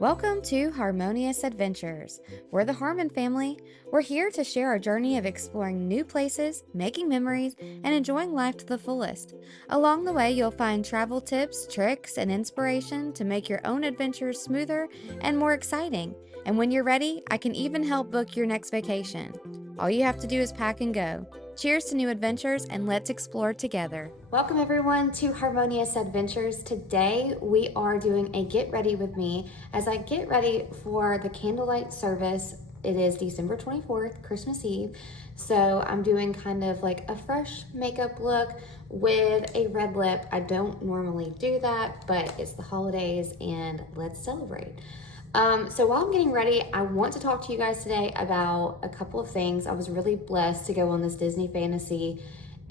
Welcome to Harmonious Adventures. We're the Harmon family. We're here to share our journey of exploring new places, making memories, and enjoying life to the fullest. Along the way, you'll find travel tips, tricks, and inspiration to make your own adventures smoother and more exciting. And when you're ready, I can even help book your next vacation. All you have to do is pack and go. Cheers to new adventures, and let's explore together. Welcome everyone to Harmonious Adventures. Today we are doing a get ready with me as I get ready for the candlelight service. It is December 24th, Christmas Eve. So I'm doing kind of like a fresh makeup look with a red lip. I don't normally do that, but it's the holidays and let's celebrate. So while I'm getting ready, I want to talk to you guys today about a couple of things. I was really blessed to go on this Disney fantasy,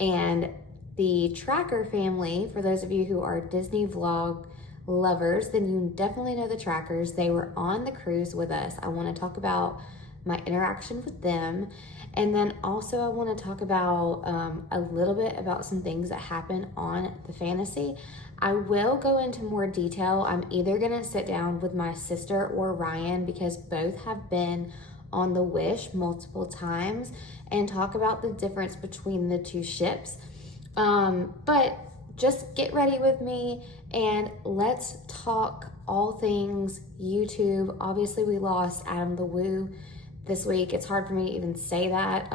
and the Tracker family, for those of you who are Disney vlog lovers, then you definitely know the Trackers. They were on the cruise with us. I want to talk about my interaction with them. And then also I want to talk about a little bit about some things that happen on the fantasy. I will go into more detail. I'm either going to sit down with my sister or Ryan because both have been on the Wish multiple times and talk about the difference between the two ships. But just get ready with me and let's talk all things YouTube. Obviously we lost Adam the Woo this week. It's hard for me to even say that.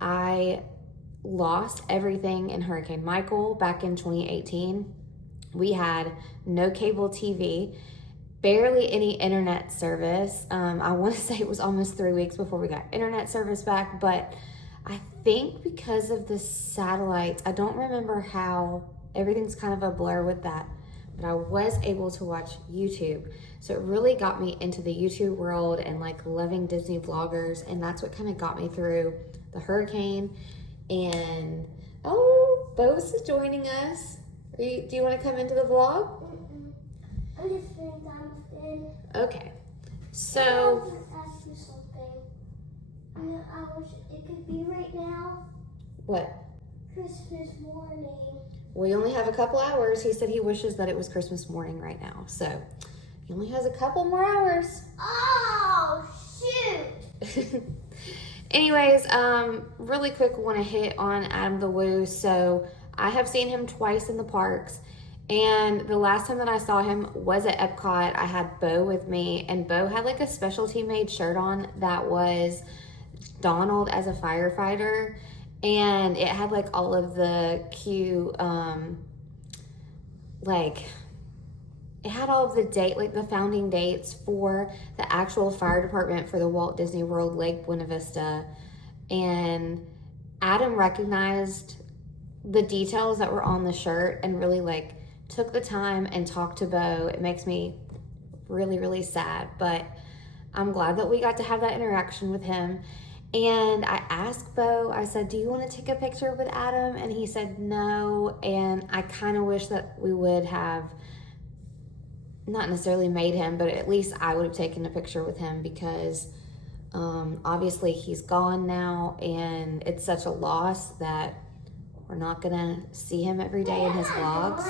I lost everything in Hurricane Michael back in 2018. We had no cable TV, barely any internet service. I want to say it was almost 3 weeks before we got internet service back, but I think because of the satellites, I don't remember how, everything's kind of a blur with that, but I was able to watch YouTube. So it really got me into the YouTube world and like loving Disney vloggers, and that's what kind of got me through the hurricane. And oh, Bose is joining us. Do you want to come into the vlog? I'm just spending time with him. Okay. I So want to ask you something. I wish it could be right now. what? Christmas morning. We only have a couple hours. He said he wishes that it was Christmas morning right now. So he only has a couple more hours. Oh, shoot. Anyways, really quick, want to hit on Adam the Woo. So I have seen him twice in the parks, and the last time that I saw him was at Epcot. I had Bo with me, and Bo had like a specialty made shirt on that was Donald as a firefighter, and it had like all of the cute, like it had all of the date, like the founding dates for the actual fire department for the Walt Disney World Lake Buena Vista. And Adam recognized the details that were on the shirt and really like took the time and talked to Bo. It makes me really, really sad, but I'm glad that we got to have that interaction with him. And I asked Bo, I said, do you want to take a picture with Adam? And he said no. And I kind of wish that we would have not necessarily made him, but at least I would have taken a picture with him because obviously he's gone now, and it's such a loss that we're not gonna see him every day in his vlogs.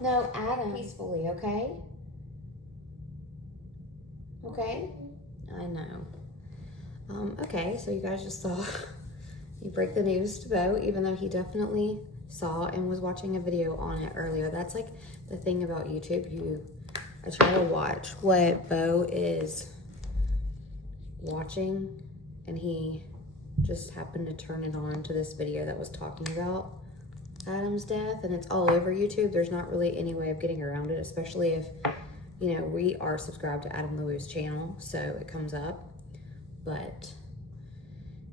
No, Adam, peacefully, okay? Okay? I know. Okay, so you guys just saw you break the news to Bo, even though he definitely saw and was watching a video on it earlier. That's like the thing about YouTube. I try to watch what Bo is watching, and he just happened to turn it on to this video that was talking about Adam's death, and it's all over YouTube. There's not really any way of getting around it, especially if, you know, we are subscribed to Adam the Woo's channel, so it comes up. But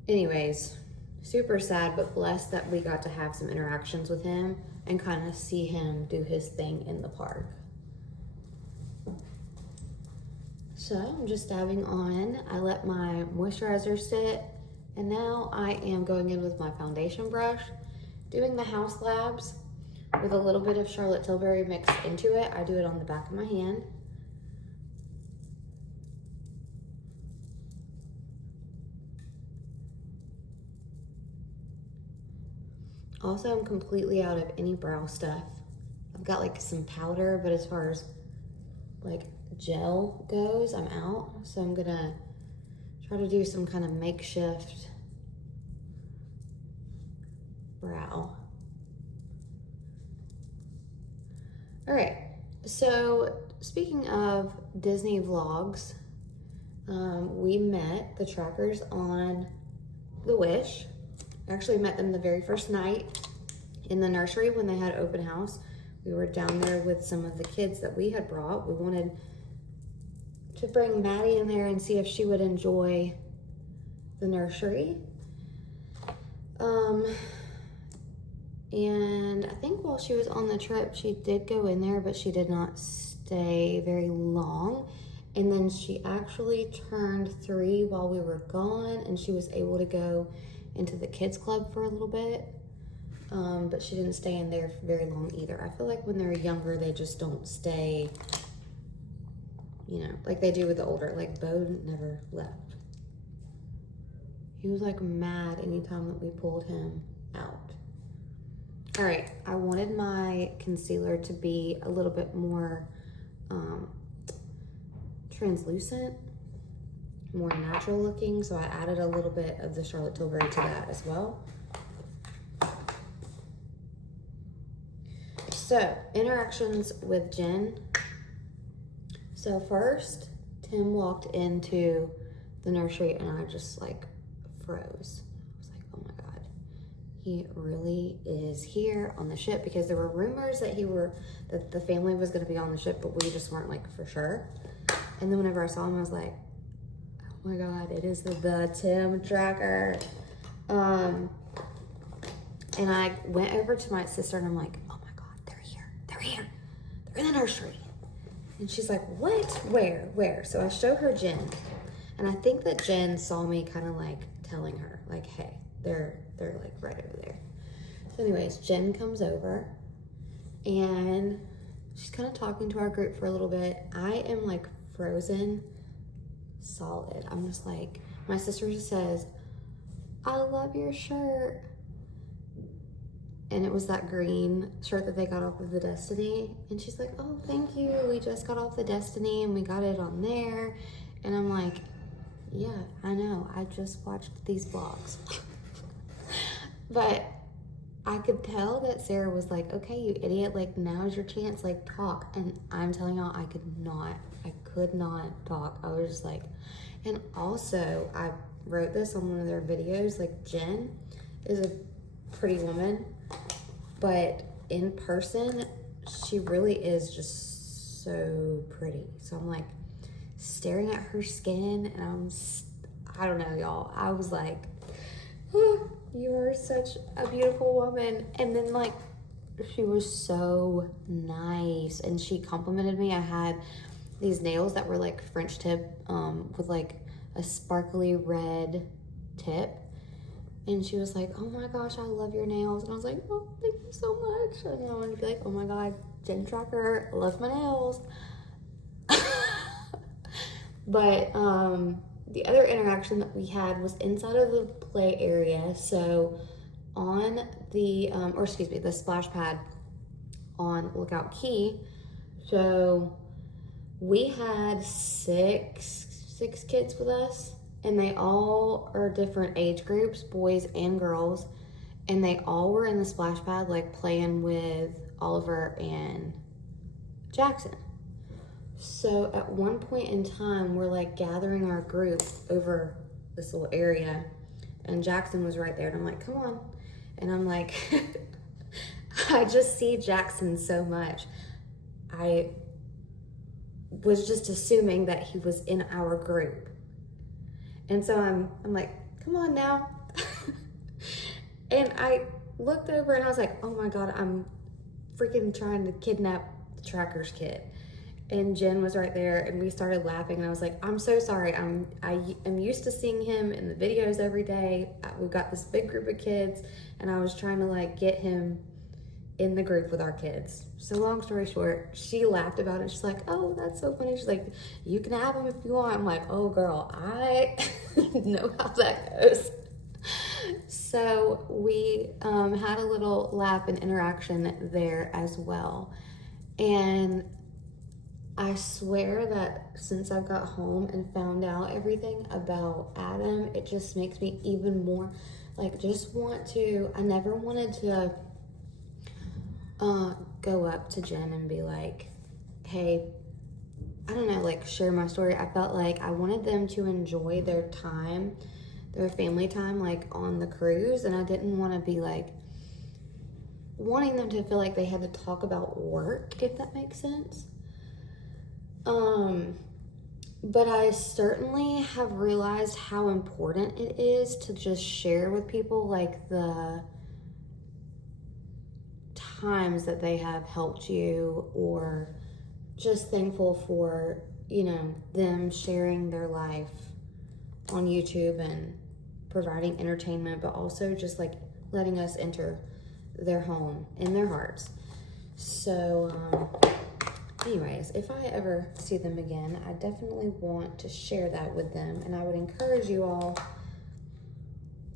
anyways, super sad, but blessed that we got to have some interactions with him and kind of see him do his thing in the park. So I'm just dabbing on. I let my moisturizer sit, and now I am going in with my foundation brush, doing the House Labs with a little bit of Charlotte Tilbury mixed into it. I do it on the back of my hand. Also, I'm completely out of any brow stuff. I've got like some powder, but as far as like gel goes, I'm out. So I'm gonna try to do some kind of makeshift brow. All right, so speaking of Disney vlogs, we met the trackers on the Wish. I actually met them the very first night in the nursery when they had open house. We were down there with some of the kids that we had brought. We wanted to bring Maddie in there and see if she would enjoy the nursery. And I think while she was on the trip, she did go in there, but she did not stay very long. And then she actually turned 3 while we were gone, and she was able to go into the kids club for a little bit. But she didn't stay in there for very long either. I feel like when they're younger, they just don't stay, you know, like they do with the older. Like Bo never left. He was like mad anytime that we pulled him out. All right, I wanted my concealer to be a little bit more translucent, more natural looking, so I added a little bit of the Charlotte Tilbury to that as well. So, interactions with Jen. So first, Tim walked into the nursery and I just like froze. I was like, oh my God, he really is here on the ship, because there were rumors that that the family was gonna be on the ship, but we just weren't like for sure. And then whenever I saw him, I was like, oh my God, it is the Tim tracker. And I went over to my sister and I'm like, oh my God, they're here, they're in the nursery. And she's like, what, where? So I show her Jen, and I think that Jen saw me kind of like telling her like, hey, they're like right over there. So anyways, Jen comes over and she's kind of talking to our group for a little bit. I am like frozen solid. I'm just like, my sister just says, I love your shirt. And it was that green shirt that they got off of the Destiny. And she's like, oh, thank you. We just got off the Destiny and we got it on there. And I'm like, yeah, I know. I just watched these vlogs. But I could tell that Sarah was like, okay, you idiot, like now's your chance, like talk. And I'm telling y'all, I could not talk. I was just like, and also I wrote this on one of their videos, like Jen is a pretty woman, but in person, she really is just so pretty. So I'm like staring at her skin and I don't know, y'all. I was like, oh, you are such a beautiful woman. And then like, she was so nice and she complimented me. I had these nails that were like French tip with like a sparkly red tip. And she was like, oh my gosh, I love your nails. And I was like, oh, thank you so much. And I wanted to be like, oh my God, Jen Tracker loves my nails. But the other interaction that we had was inside of the play area. So on the, the splash pad on Lookout Key. So we had six kids with us, and they all are different age groups, boys and girls, and they all were in the splash pad like playing with Oliver and Jackson. So at one point in time, we're like gathering our group over this little area, and Jackson was right there, and I'm like, come on. And I'm like, I just see Jackson so much. I was just assuming that he was in our group. And so I'm like, come on now. And I looked over and I was like, oh my God, I'm freaking trying to kidnap the Tracker's kid. And Jen was right there and we started laughing and I was like, I'm so sorry. I am used to seeing him in the videos every day. We've got this big group of kids and I was trying to like get him in the group with our kids. So long story short, she laughed about it. She's like, oh, that's so funny. She's like, you can have him if you want. I'm like, oh girl, I know how that goes. So we had a little laugh and interaction there as well. And I swear that since I've got home and found out everything about Adam, it just makes me even more like just want to. I never wanted to go up to Jen and be like, hey, I don't know, like share my story. I felt like I wanted them to enjoy their time, their family time, like on the cruise, and I didn't want to be like wanting them to feel like they had to talk about work, if that makes sense. But I certainly have realized how important it is to just share with people like the times that they have helped you, or just thankful for, you know, them sharing their life on YouTube and providing entertainment, but also just like letting us enter their home in their hearts. So, anyways, if I ever see them again, I definitely want to share that with them. And I would encourage you all,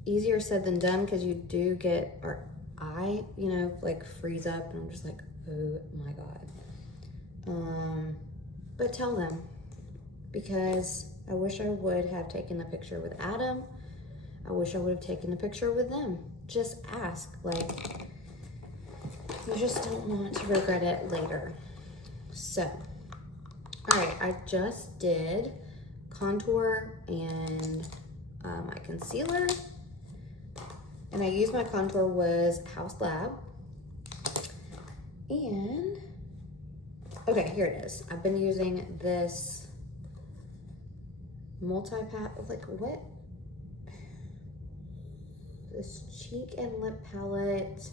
easier said than done, because you do get, or I, you know, like freeze up and I'm just like, oh my God. But tell them, because I wish I would have taken a picture with Adam. I wish I would have taken a picture with them. Just ask, like, you just don't want to regret it later. So, all right, I just did contour and my concealer, and I used my contour was House Lab. And okay, here it is. I've been using this multi-pat, like what? This cheek and lip palette,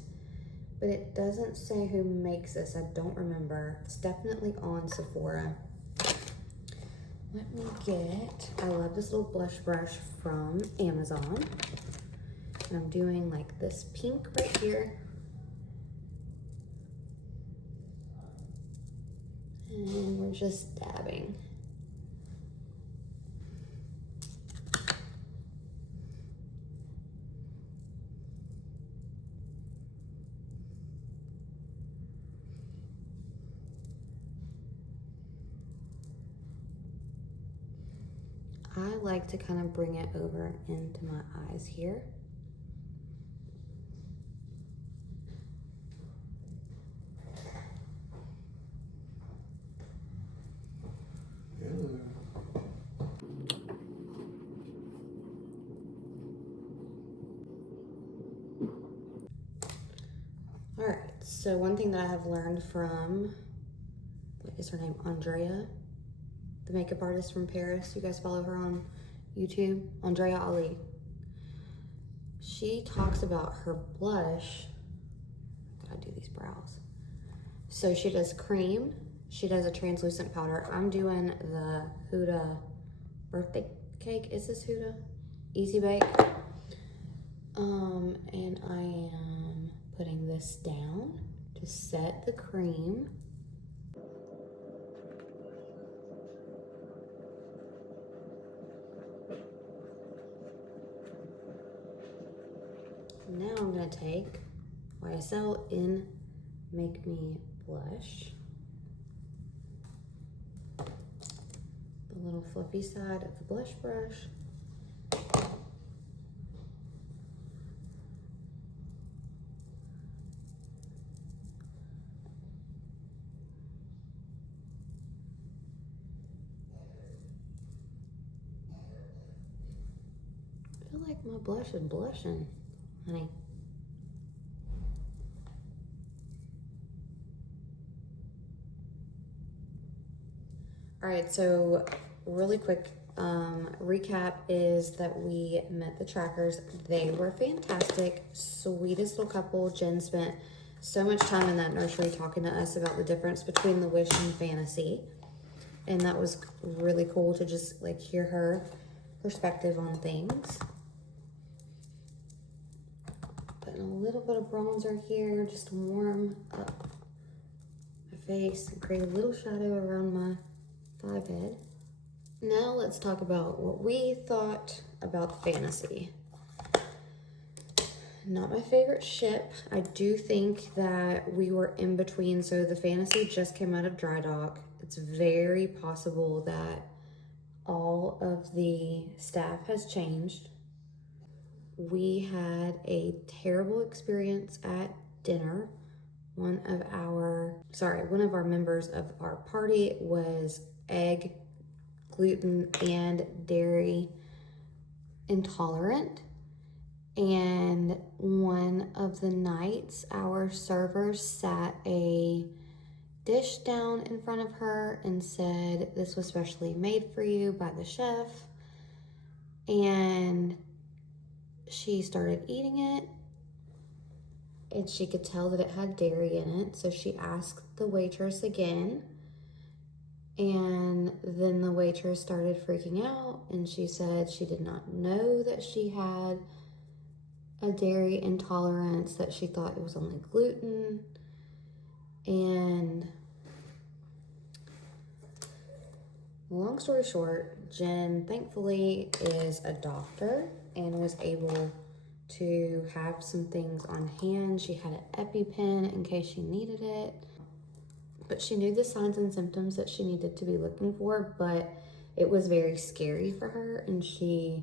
but it doesn't say who makes this. I don't remember. It's definitely on Sephora. Let me get, I love this little blush brush from Amazon. And I'm doing like this pink right here. And we're just dabbing. I like to kind of bring it over into my eyes here. All right, so one thing that I have learned from, what is her name, Andrea, the makeup artist from Paris. You guys follow her on YouTube, Andrea Ali. She talks about her blush. Gotta do these brows. So she does cream, she does a translucent powder. I'm doing the Huda birthday cake. Is this Huda? Easy Bake. And I am putting this down to set the cream. Now I'm gonna take YSL in Make Me Blush. The little fluffy side of the blush brush. I feel like my blush is blushing, honey. All right, so really quick recap is that we met the trackers. They were fantastic, sweetest little couple. Jen spent so much time in that nursery talking to us about the difference between the Wish and Fantasy. And that was really cool to just like hear her perspective on things. Putting a little bit of bronzer here just to warm up my face and create a little shadow around my forehead. Now let's talk about what we thought about the Fantasy. Not my favorite ship. I do think that we were in between. So the Fantasy just came out of dry dock. It's very possible that all of the staff has changed. We had a terrible experience at dinner. One of our members of our party was egg, gluten, and dairy intolerant. And one of the nights, our servers sat a dish down in front of her and said, "This was specially made for you by the chef." And she started eating it, and she could tell that it had dairy in it. So she asked the waitress again, and then the waitress started freaking out, and she said she did not know that she had a dairy intolerance, that she thought it was only gluten. And long story short, Jen thankfully is a doctor and was able to have some things on hand. She had an EpiPen in case she needed it, but she knew the signs and symptoms that she needed to be looking for, but it was very scary for her, and she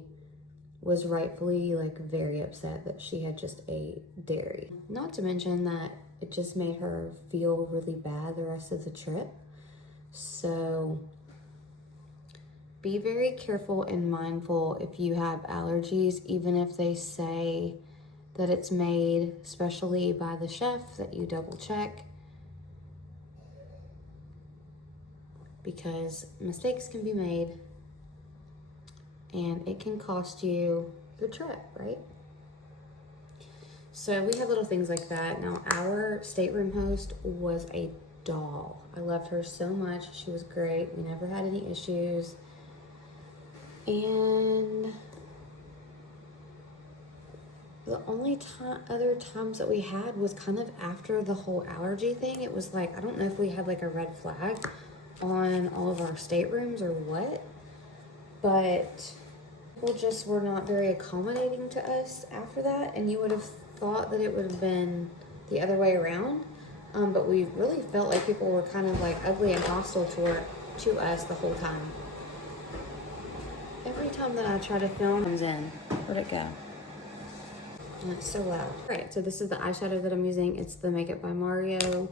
was rightfully like very upset that she had just ate dairy. Not to mention that it just made her feel really bad the rest of the trip. So be very careful and mindful if you have allergies, even if they say that it's made specially by the chef, that you double check, because mistakes can be made and it can cost you your trip, right? So we have little things like that. Now, our stateroom host was a doll. I loved her so much. She was great. We never had any issues. And the only other times that we had was kind of after the whole allergy thing. It was like, I don't know if we had like a red flag on all of our staterooms or what, but people just were not very accommodating to us after that. And you would have thought that it would have been the other way around. But we really felt like people were kind of like ugly and hostile to us the whole time. Every time that I try to film, comes in. Where'd it go? And it's so loud. All right, so this is the eyeshadow that I'm using. It's the Makeup by Mario.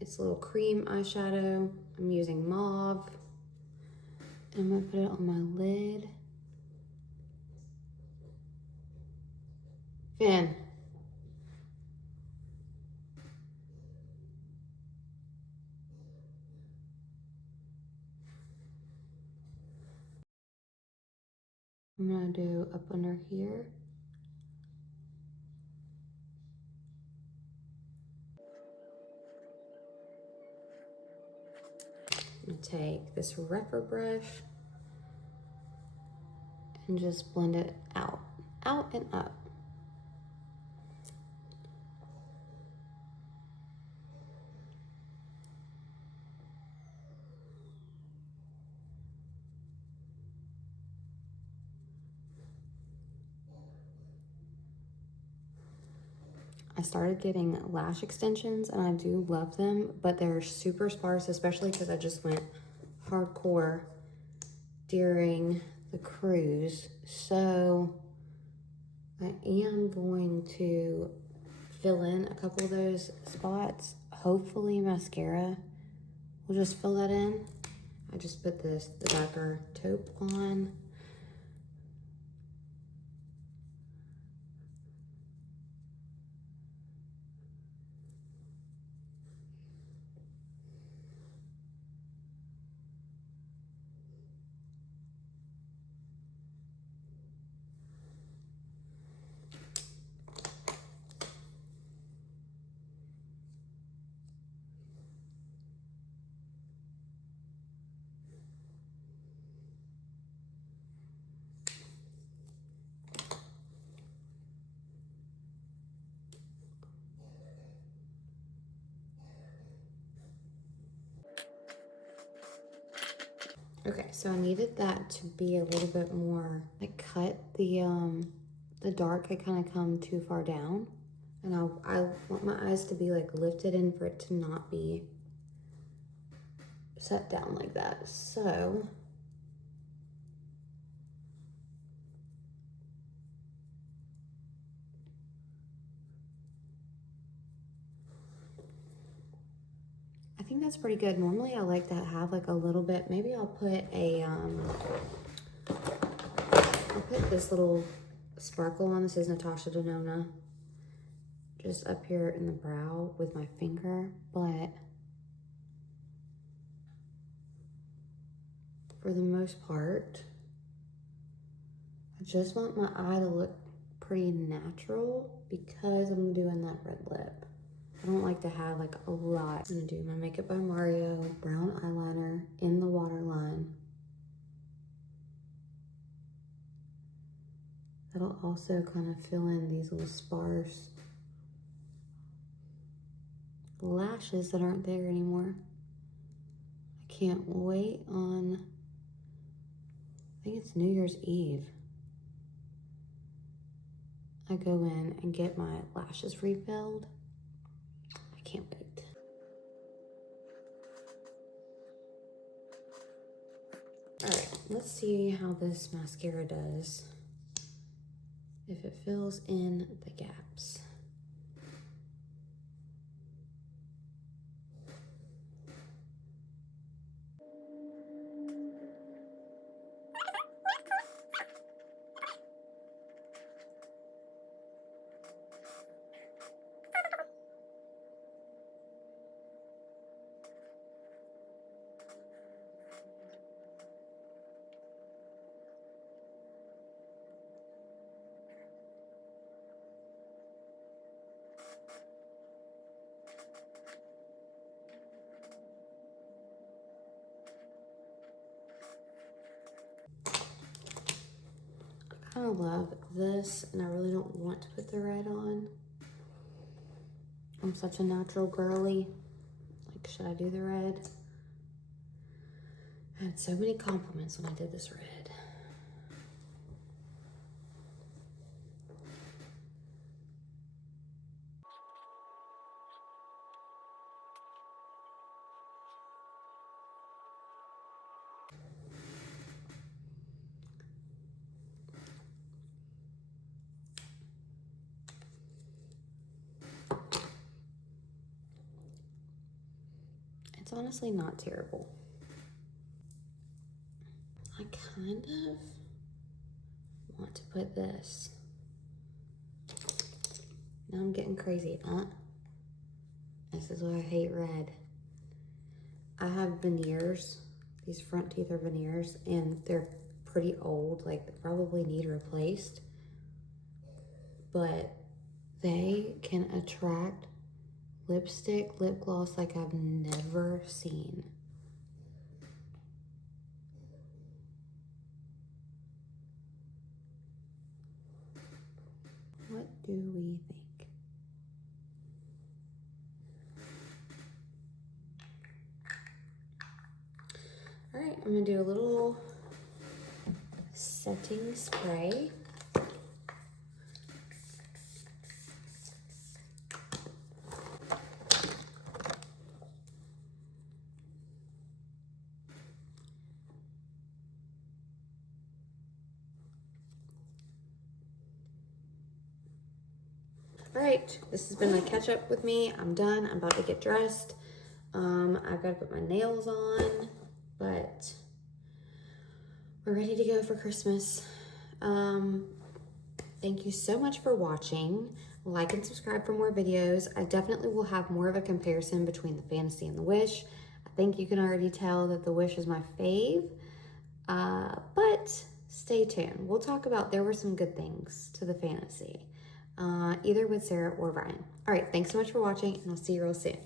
It's a little cream eyeshadow. I'm using mauve. And I'm gonna put it on my lid. Finn. I'm gonna do up under here. I'm gonna take this rougher brush and just blend it out and up. I started getting lash extensions and I do love them, but they're super sparse, especially because I just went hardcore during the cruise. So I am going to fill in a couple of those spots. Hopefully mascara will just fill that in. I just put the darker taupe on. Okay, so I needed that to be a little bit more, like cut the dark had kind of come too far down. And I want my eyes to be like lifted in for it to not be set down like that. So I think that's pretty good. Normally I like to have like a little bit, maybe I'll put a, I'll put this little sparkle on. This is Natasha Denona, just up here in the brow with my finger, but for the most part, I just want my eye to look pretty natural because I'm doing that red lip. I don't like to have like a lot. I'm gonna do my Makeup by Mario brown eyeliner in the waterline. That'll also kind of fill in these little sparse lashes that aren't there anymore. I can't wait on, I think it's New Year's Eve. I go in and get my lashes refilled. I can't wait. All right, let's see how this mascara does. If it fills in the gaps. I kind of love this, and I really don't want to put the red on. I'm such a natural girly. Like, should I do the red? I had so many compliments when I did this red. It's honestly not terrible. I kind of want to put this. Now I'm getting crazy, huh? This is why I hate red. I have veneers. These front teeth are veneers, and they're pretty old. Like, they probably need replaced. But they can attract lipstick, lip gloss like I've never seen. What do we think? All right, I'm gonna do a little setting spray. All right, this has been my catch up with me. I'm done. I'm about to get dressed. I've got to put my nails on, but we're ready to go for Christmas. Thank you so much for watching. Like and subscribe for more videos. I definitely will have more of a comparison between the Fantasy and the Wish. I think you can already tell that the Wish is my fave, but stay tuned. We'll talk about, there were some good things to the Fantasy, either with Sarah or Ryan. All right, thanks so much for watching, and I'll see you real soon.